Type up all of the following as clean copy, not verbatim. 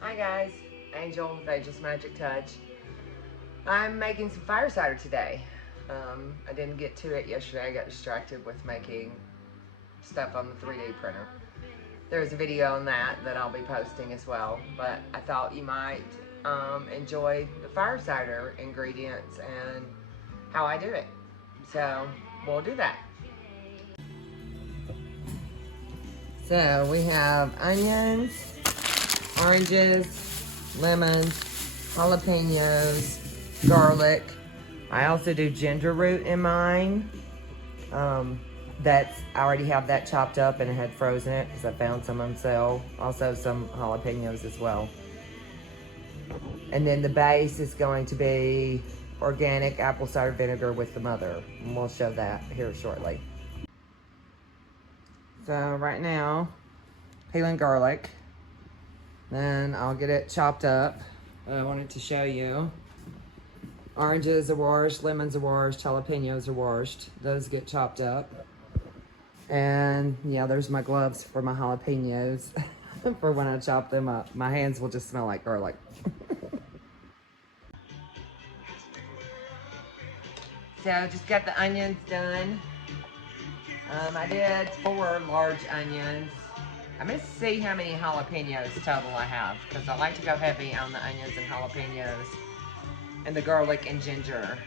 Hi guys, Angel with Angel's Magic Touch. I'm making some fire cider today. I didn't get to it yesterday. I got distracted with making stuff on the 3D printer. There's a video on that I'll be posting as well, but I thought you might enjoy the fire cider ingredients and how I do it. So we'll do that. So we have onions, oranges, lemons, jalapenos, garlic. I also do ginger root in mine. I already have that chopped up and I had frozen it because I found some on sale. Also some jalapenos as well. And then the base is going to be organic apple cider vinegar with the mother. And we'll show that here shortly. So right now, peeling garlic. Then I'll get it chopped up. I wanted to show you. Oranges are washed, lemons are washed, jalapenos are washed. Those get chopped up. And yeah, there's my gloves for my jalapenos for when I chop them up. My hands will just smell like garlic. So just got the onions done. I did 4 large onions. I'm gonna see how many jalapenos total I have because I like to go heavy on the onions and jalapenos and the garlic and ginger.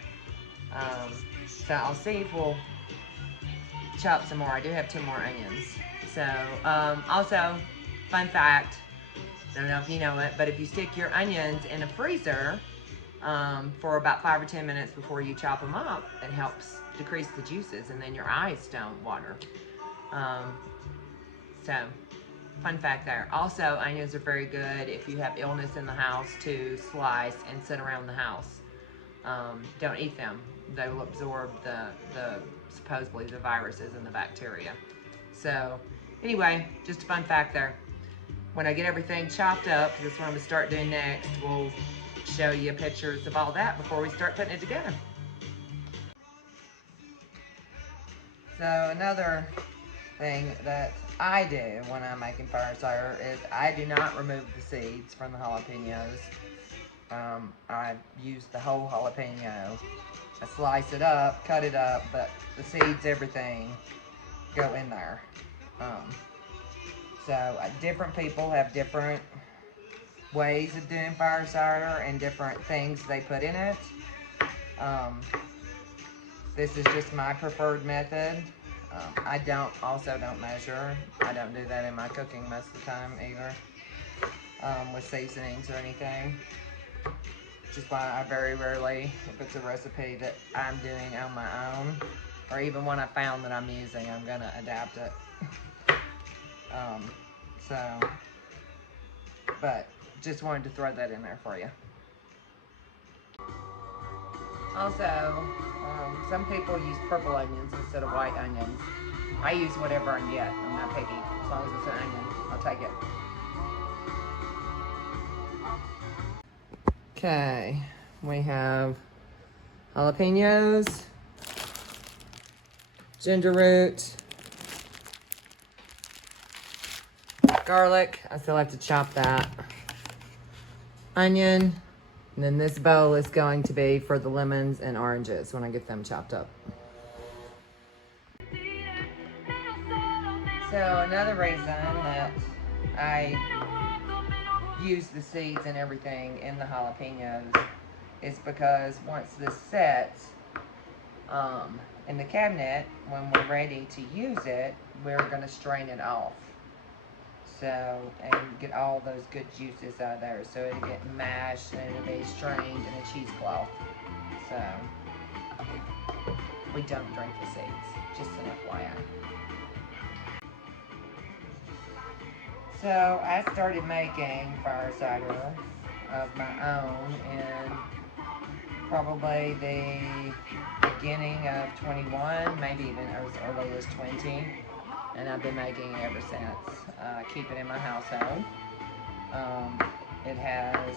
So I'll see if we'll chop some more. I do have 2 more onions. So also, fun fact, I don't know if you know it, but if you stick your onions in a freezer for about 5 or 10 minutes before you chop them up, it helps decrease the juices and then your eyes don't water. So fun fact there. Also, onions are very good if you have illness in the house to slice and sit around the house. Don't eat them. They will absorb the supposedly the viruses and the bacteria. So anyway, just a fun fact there. When I get everything chopped up, this is what I'm gonna start doing next. We'll show you pictures of all that before we start putting it together. So another thing that I do when I'm making fire cider is I do not remove the seeds from the jalapenos. I use the whole jalapeno. I slice it up, cut it up, but the seeds, everything, go in there. Different people have different ways of doing fire cider and different things they put in it. This is just my preferred method. I don't measure. I don't do that in my cooking most of the time either, with seasonings or anything. Which is why I very rarely, if it's a recipe that I'm doing on my own, or even one I found that I'm using, I'm gonna adapt it. But just wanted to throw that in there for you. Also, some people use purple onions instead of white onions. I use whatever I get. I'm not picky. As long as it's an onion, I'll take it. Okay, we have jalapenos, ginger root, garlic. I still have to chop that. Onion. And then this bowl is going to be for the lemons and oranges when I get them chopped up. So another reason that I use the seeds and everything in the jalapenos is because once this sets in the cabinet, when we're ready to use it, we're going to strain it off. So, and get all those good juices out of there. So it'll get mashed and it'll be strained in a cheesecloth. So, we don't drink the seeds, just an FYI. So, I started making fire cider of my own in probably the beginning of 21, maybe even as early as 20. And I've been making it ever since. I keep it in my household. It has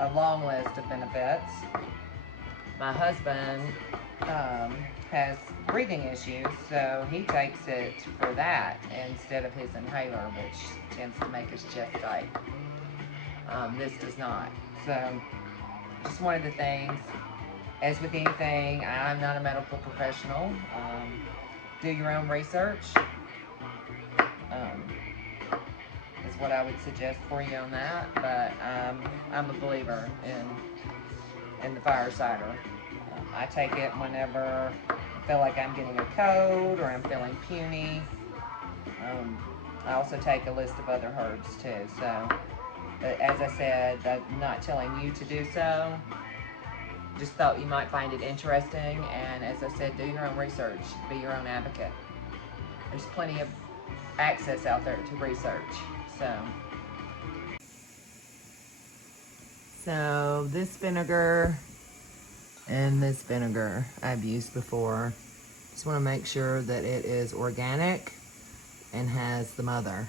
a long list of benefits. My husband has breathing issues, so he takes it for that instead of his inhaler, which tends to make his chest tight. This does not. So, just one of the things, as with anything, I'm not a medical professional. Do your own research. Is what I would suggest for you on that. But I'm a believer in the Fire Cider. I take it whenever I feel like I'm getting a cold or I'm feeling puny. I also take a list of other herbs too. So, but as I said, I'm not telling you to do so. Just thought you might find it interesting. And as I said, do your own research. Be your own advocate. There's plenty of access out there to research. So this vinegar and this vinegar I've used before. Just want to make sure that it is organic and has the mother.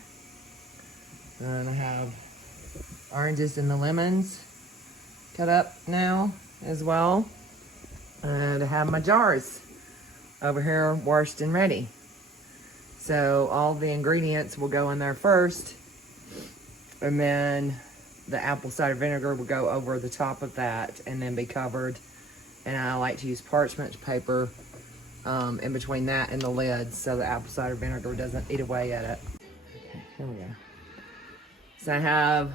And I have oranges and the lemons cut up now as well. And I have my jars over here washed and ready. So all the ingredients will go in there first, and then the apple cider vinegar will go over the top of that and then be covered. And I like to use parchment paper in between that and the lid so the apple cider vinegar doesn't eat away at it. Okay, here we go. So I have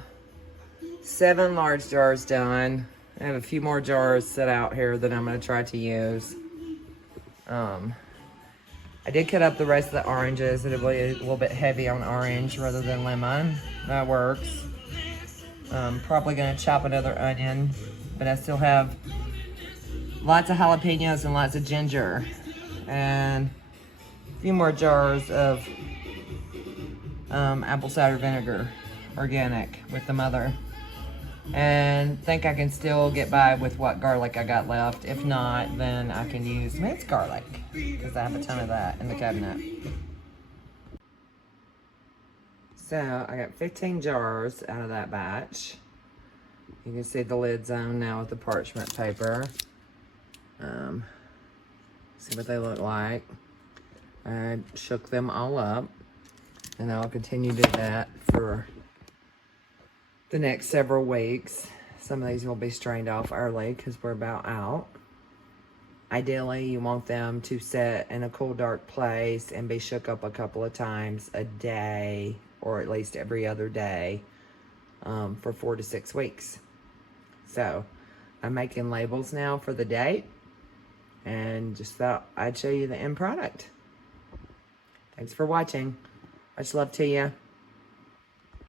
7 large jars done. I have a few more jars set out here that I'm going to try to use. I did cut up the rest of the oranges. It'll be a little bit heavy on orange rather than lemon. That works. Probably going to chop another onion, but I still have lots of jalapenos and lots of ginger. And a few more jars of apple cider vinegar, organic, with the mother. And think I can still get by with what garlic I got left. If not, then I can use minced garlic, because I have a ton of that in the cabinet. So I got 15 jars out of that batch. You can see the lid's on now with the parchment paper. See what they look like. I shook them all up, and I'll continue to do that for the next several weeks. Some of these will be strained off early because we're about out. Ideally, you want them to sit in a cool, dark place and be shook up a couple of times a day, or at least every other day, for 4 to 6 weeks. So I'm making labels now for the date, and just thought I'd show you the end product. Thanks for watching. Much love to you.